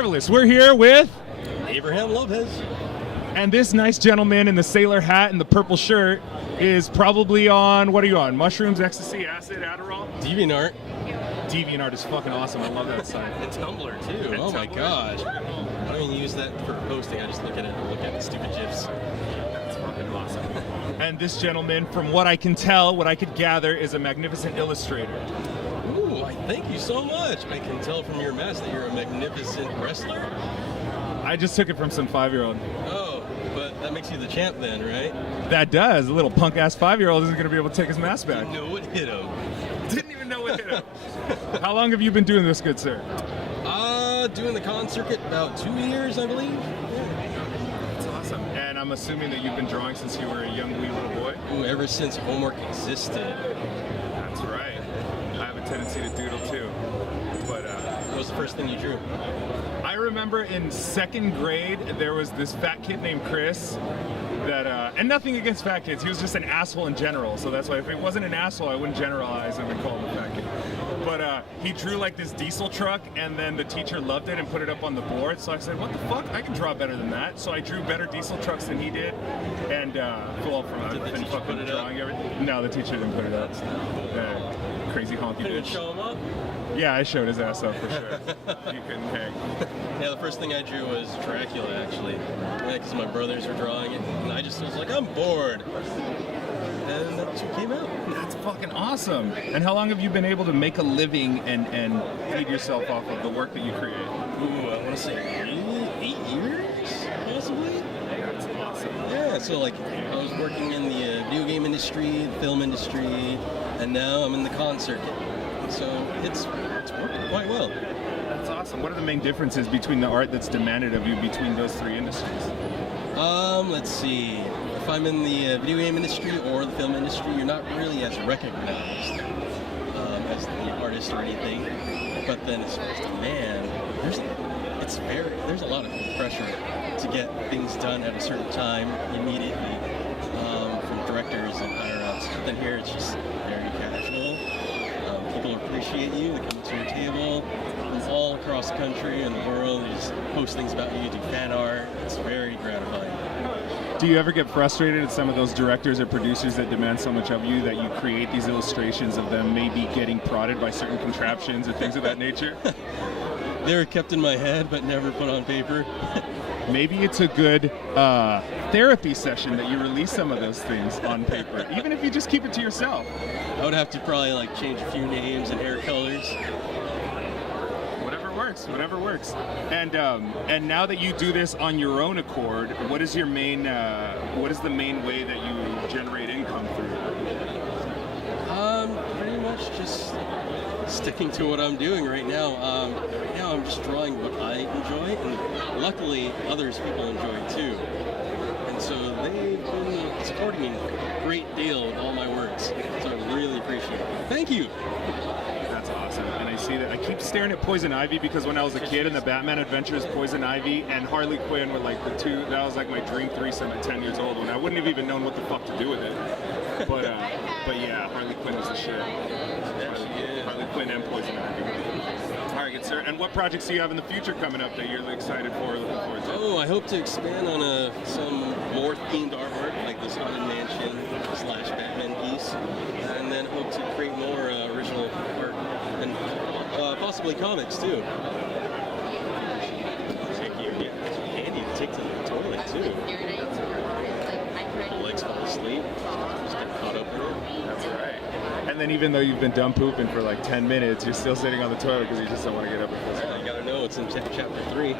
Marvelous. We're here with Abraham Lopez. And this nice gentleman in the sailor hat and the purple shirt is probably on, what are you on? Mushrooms, ecstasy, acid, Adderall? DeviantArt. DeviantArt is fucking awesome. I love that site. And Tumblr too. And oh my Tumblr. gosh. I don't even use that for posting. I just look at it and look at the stupid gifs. That's fucking awesome. And this gentleman, from what I can tell, what I could gather, is a magnificent illustrator. Ooh, I thank you so much. I can tell from your mask that you're a magnificent wrestler. I just took it from some 5-year-old. Oh, but that makes you the champ then, right? That does. A little punk-ass 5-year-old isn't going to be able to take his mask back. Didn't know what hit him. Didn't even know what hit him. How long have you been doing this, good sir? Doing the con circuit about 2 years, I believe. That's awesome. And I'm assuming that you've been drawing since you were a young wee little boy? Ooh, ever since homework existed. That's right. I have a tendency to doodle too. But What was the first thing you drew? I remember in 2nd grade there was this fat kid named Chris that, and nothing against fat kids, he was just an asshole in general. So that's why if he wasn't an asshole, I wouldn't generalize him and call him a fat kid. But he drew like this diesel truck, and then the teacher loved it and put it up on the board. So I said, what the fuck? I can draw better than that. So I drew better diesel trucks than he did. And well, from Did the teacher put it drawing up? everything. No, the teacher didn't put it up. Crazy honky Couldn't even bitch. show him up? Yeah, I showed his ass up for sure. You couldn't hang. Yeah, the first thing I drew was Dracula, actually. Yeah, because my brothers were drawing it, and I just was like, I'm bored. And that's what came out. That's fucking awesome. And how long have you been able to make a living and feed yourself off of the work that you create? Ooh, I want to say 8 years, possibly? That's awesome. Yeah, so like, I was working in the video game industry, the film industry, and now I'm in the con circuit. So it's working quite well. That's awesome. What are the main differences between the art that's demanded of you between those three industries? Let's see. If I'm in the video game industry or the film industry, you're not really as recognized as the artist or anything. But then as far as demand, there's a lot of pressure to get things done at a certain time immediately from directors and higher ups. But then here it's just very casual. People appreciate you. They come to your table from all across the country and the world. They just post things about you, do fan art. It's very gratifying. Do you ever get frustrated at some of those directors or producers that demand so much of you that you create these illustrations of them maybe getting prodded by certain contraptions or things of that nature? They were kept in my head but never put on paper. Maybe it's a good therapy session that you release some of those things on paper, even if you just keep it to yourself. I would have to probably like change a few names and hair colors. Whatever works. And now that you do this on your own accord, what is the main way that you generate income through? Pretty much just sticking to what I'm doing right now. Now I'm just drawing what I enjoy, and luckily people enjoy too. And so they've been supporting me a great deal with all my works. So I really appreciate it. Thank you. That's awesome. And I see that. I keep staring at Poison Ivy because when I was a kid in the Batman Adventures, Poison Ivy and Harley Quinn were like the two. That was like my dream threesome at 10 years old when I wouldn't have even known what the fuck to do with it. But yeah, Harley Quinn was the shit. Harley Quinn and Poison Ivy. All right, good sir. And what projects do you have in the future coming up that you're excited for, looking forward to? Oh, I hope to expand on some more themed artwork, like this Haunted Mansion / Batman piece, and then hope to create more original art and possibly comics too. Thank you. Yeah, handy to take to the toilet too. My legs fall asleep. Just get caught up in it. That's right. And then even though you've been dumb pooping for like 10 minutes, you're still sitting on the toilet because you just don't want to get up and piss. You gotta know it's in chapter 3.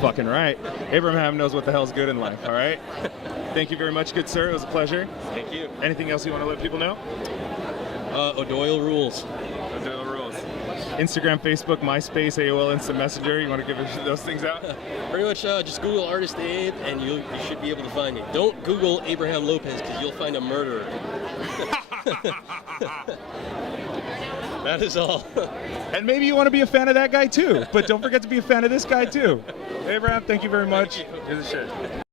Fucking right. Abraham knows what the hell's good in life, all right? Thank you very much, good sir. It was a pleasure. Thank you. Anything else you want to let people know? O'Doyle rules. O'Doyle rules. Instagram, Facebook, MySpace, AOL, Instant Messenger. You want to give those things out? Pretty much just Google Artist Abe and you should be able to find me. Don't Google Abraham Lopez because you'll find a murderer. That is all. And maybe you want to be a fan of that guy too, but don't forget to be a fan of this guy too. Abraham, thank you very much. Thank you. Here's the shit.